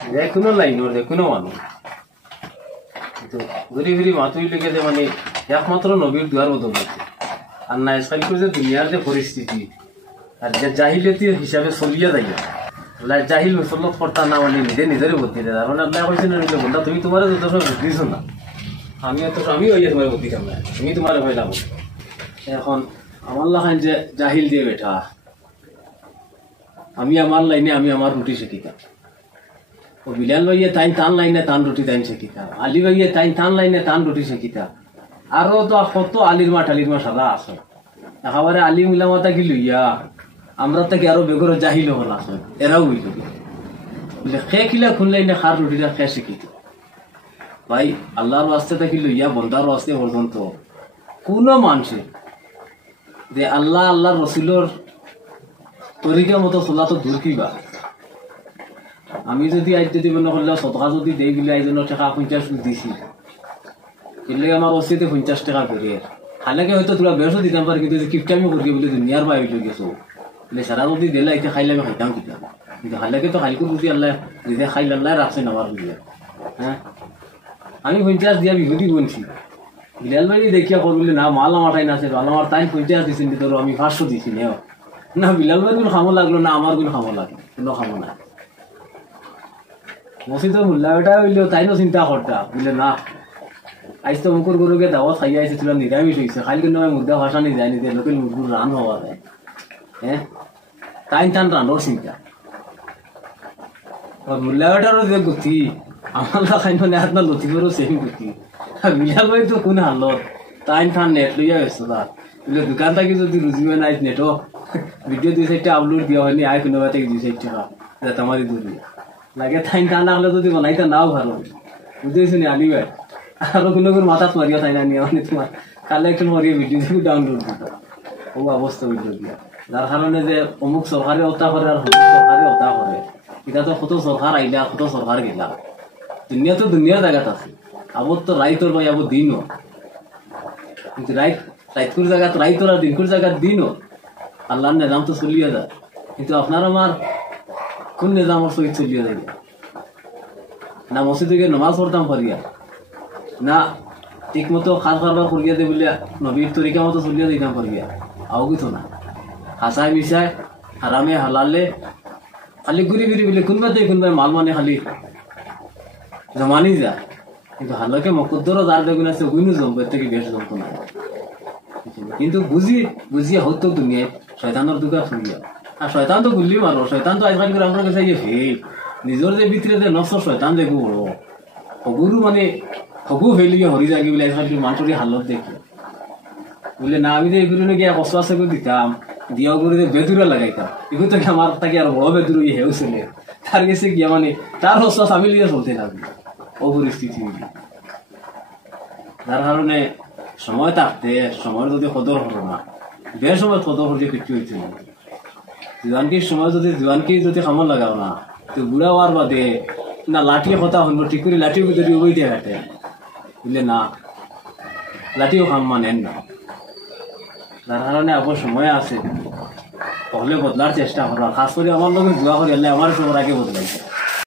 যে কোনো লাইনের যে কোনো মানুষ কিন্তু ঘুরি ঘুরি মাতুই লেগে যে মানে একমাত্র নবীর দুয়ার মতো বলছে আর না আজকাল করে যে দুনিয়ার যে পরিস্থিতি আর যে জাহিলিয়তি হিসাবে চলিয়া যায় জাহিল মুসল্লত কর্তা না মানে নিজে নিজেরই বুদ্ধি দেয় মানে আপনার কইছেন বন্ধা তুমি তোমার যত বুদ্ধিছ না আমি ওই তোমার বুদ্ধি কাম না তুমি তোমার হইলাম এখন আমার লাগান যে জাহিল দিয়ে বেঠা আমি আমার লাইনে আমি আমার রুটি শিখিতাম ও বিলাল ভাইয়ে তাই টান লাইনে টান রুটি তাই শিখিতাম আলী ভাইয়ে তাই টান লাইনে টান রুটি শিখিতাম আরো তো কত আলির মা সাদা আছে একেবারে আলি মিলামাতা কি লইয়া আমরা তাকে আরো বেগর জাহিল হল আছে এরাও বুঝল বলে খে কিলা খুললাই না খার রুটিটা খে শিখিত ভাই আল্লাহর রাস্তে থাকি লইয়া বন্দার রাস্তে পর্যন্ত কোন মানুষে যে আল্লাহর রসুলোর তরিকার মতো চলা তো দূর কিবা আমি যদি আজ যদি মনে করলে সদকা যদি দেই গেলে আইজনের টাকা 50 দিছি এলে আমার অস্তিতে 50 টাকা করে হালাকে হয়তো তোরা বেশও দিতাম পারি কিন্তু কিপটামি করি বলে দুনিয়ার বাইরে লই গেছো বলে সারা যদি দিলে এটা খাইলে আমি খাইতাম কিতাম কিন্তু হালাকে তো খাইকো যদি আল্লাহ যদি খাইলে আল্লাহ রাখছে না আমার বুঝে হ্যাঁ আমি 50 দিয়া বিহুদি বলছি বিলাল ভাই দেখিয়া করবলে না মাল আমার টাইম আছে মাল আমার টাইম 50 দিছেন ধরো আমি 500 দিছি না বিলাল ভাই কোনো খামো লাগলো না আমার কোনো খামো লাগলো কোনো খামো না মসজিদের মুল্লা বেটা হইলেও তাই না চিন্তা করতা বলে না আজ তো মুখর গরুকে দাওয়াত খাইয়া আইসে তোরা নিরামিষ হয়েছে খাইলে কিন্তু আমি মুদ্রা ভাষা নিয়ে যায়নি যে লোকের মুরগুর রান হওয়া যায় হ্যাঁ টাইম টান রানোর চিন্তা মুল্লা বেটারও যে গতি আমার লাগাই মানে আপনার লতিফেরও সেম গতি বিলাল ভাই তো কোন হালত টাইম টান নেট লইয়া গেছো তার বলে দোকান থাকি যদি রুজিবে নাই নেটও ভিডিও 2-4টা আপলোড দিয়া হয়নি আয় কোনোবা থেকে 2-4 টাকা যাতে আমারই দূরে লাগে টাইম টান রাখলে যদি বনাইতে নাও ভালো বুঝেছি নি আলি ভাই আরো কোনো মাথাত মারিয়া তাই না নিয়ে মানে তোমার কালেকশন মারিয়ে ভিডিও ডাউনলোড করতে ও অবস্থা হইল গিয়া যার কারণে যে অমুক সরকারি হত্যা করে আর সরকারি হত্যা করে এটা তো কত সরকার আইলা কত সরকার গেলা দুনিয়া তো দুনিয়ার জায়গাত আছে আবার তো রাইতর ভাই আবার দিনও কিন্তু রাইতকুর জায়গাত রাইতর আর দিনকুর জায়গাত দিনও আল্লাহর নিজাম তো চলিয়ে যায় কিন্তু আপনার আমার কোন নিজামের সহিত চলিয়ে যায় না মসজিদে গিয়ে নমাজ পড়তাম পারিয়া না ঠিক মতো খাস কারবার করিয়া দে বলে নবীর তরিকা মতো চলিয়া দিতাম পারিয়া আও কিছু না হাসায় মিশায় হারামে হালালে খালি ঘুরি ঘুরি বলে কোনবাই মাল মানে খালি জমানি যায় কিন্তু হালকে মকদ্দরও যার বেগুন আছে ওগুলো জমবে থেকে বেশ জমতো না কিন্তু বুঝিয়া হতো দুনিয়ায় শয়তানোর দুগা ফুরিয়া আর শয়তান তো গুলি মারো শয়তান তো আজকাল করে আমরা কাছে নিজের যে ভিতরে যে নষ্ট শয়তান দেখবো বড় হগুরু মানে হগু ফেলিয়ে হরি যাগি বলে আজকাল মানুষের হালত দেখি বলে না আমি যে এগুলো গিয়ে কষ্ট আছে করে দিতাম দিয়া করে যে বেদুরা লাগাইতাম এগুলো থেকে আমার তাকে আর বড় বেদুর ইয়ে হেউ ছেলে তার গেছে গিয়া মানে তার হস্তাস আমি লিয়ে চলতে থাকবে ও পরিস্থিতি যার কারণে সময় থাকতে সময়ের যদি কদর হলো না বে সময় কদর হলে কিছু হইতে জোয়ানকির সময় জোয়ানকি যদি খামর লাগাও না তো বুড়া হওয়ার বাদে না লাঠিয়ে কথা শুনবো ঠিক করে লাঠিও যদি উবই দিয়ে হাঁটে বুঝলে না লাঠিও খাম মানেন না যার কারণে আবার সময় আছে তাহলে বদলার চেষ্টা করা খাস করে আমার লোক জোয়া করে আমার সবার আগে বদলাইছে